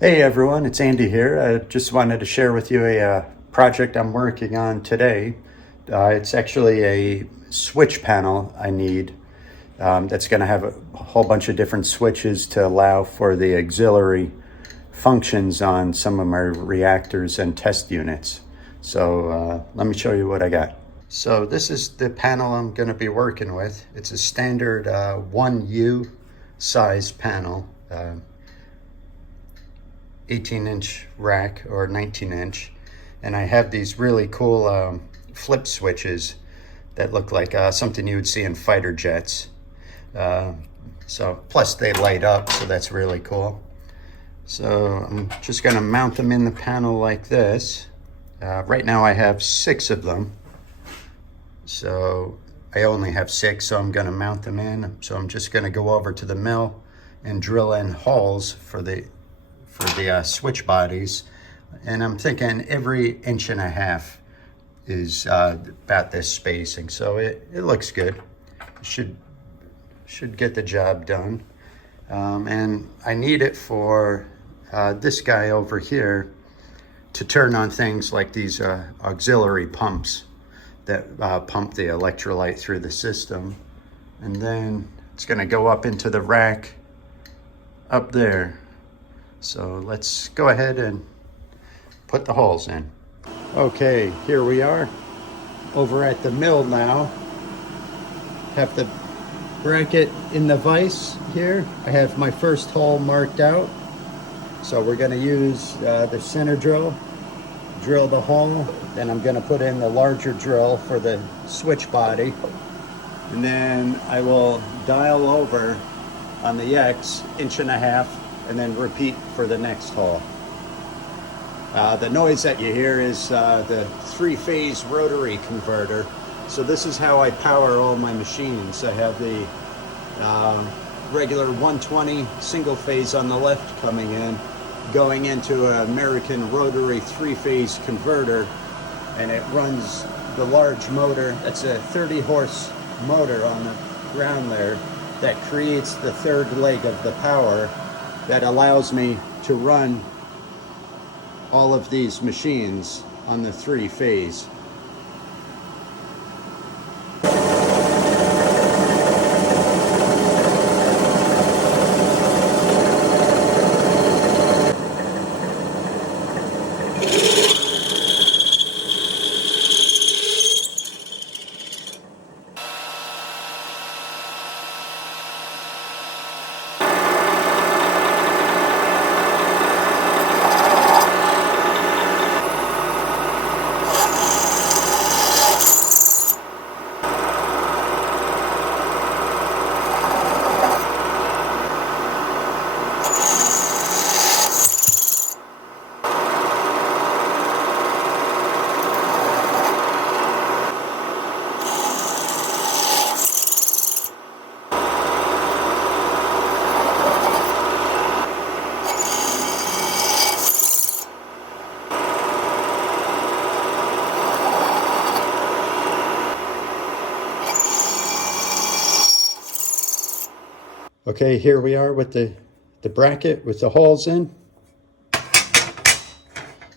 Hey everyone, it's Andy here. I just wanted to share with you a project I'm working on today. It's actually a switch panel I need that's going to have a whole bunch of different switches to allow for the auxiliary functions on some of my reactors and test units. So let me show you what I got. So this is the panel I'm going to be working with. It's a standard 1U size panel. 18-inch rack or 19-inch, and I have these really cool flip switches that look like something you would see in fighter jets. So plus they light up, so that's really cool. So I'm just going to mount them in the panel like this. Right now I have 6 of them, so I only have 6, so I'm going to mount them in. So I'm just going to go over to the mill and drill in holes for the switch bodies, and I'm thinking every 1.5 inches is about this spacing, so it looks good. Should get the job done. And I need it for this guy over here to turn on things like these auxiliary pumps that pump the electrolyte through the system, and then it's going to go up into the rack up there. So let's go ahead and put the holes in. Okay, here we are over at the mill now. Have the bracket in the vise here. I have my first hole marked out. So we're going to use the center drill the hole. Then I'm going to put in the larger drill for the switch body. And then I will dial over on the X 1.5 inches, and then repeat for the next hole. The noise that you hear is the 3-phase rotary converter. So this is how I power all my machines. I have the regular 120 single phase on the left coming in, going into an American rotary 3-phase converter, and it runs the large motor. That's a 30 horse motor on the ground there that creates the third leg of the power that allows me to run all of these machines on the 3-phase. Okay, here we are with the bracket with the holes in.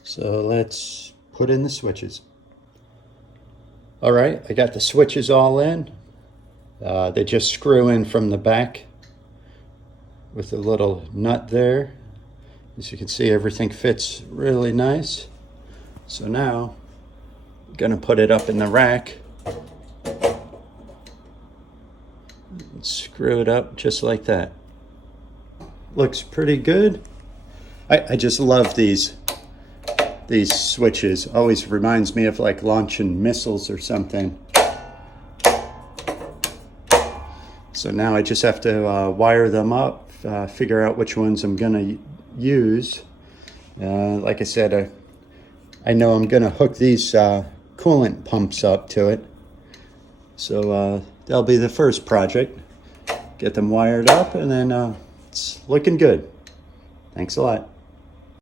So let's put in the switches. All right, I got the switches all in. They just screw in from the back with a little nut there. As you can see, everything fits really nice. So now I'm gonna put it up in the rack. Screw it up just like that. Looks pretty good. I just love these switches. Always reminds me of like launching missiles or something. So now I just have to wire them up, figure out which ones I'm gonna use. Like I said, I know I'm gonna hook these coolant pumps up to it. So that'll be the first project. Get them wired up, and then it's looking good. Thanks a lot.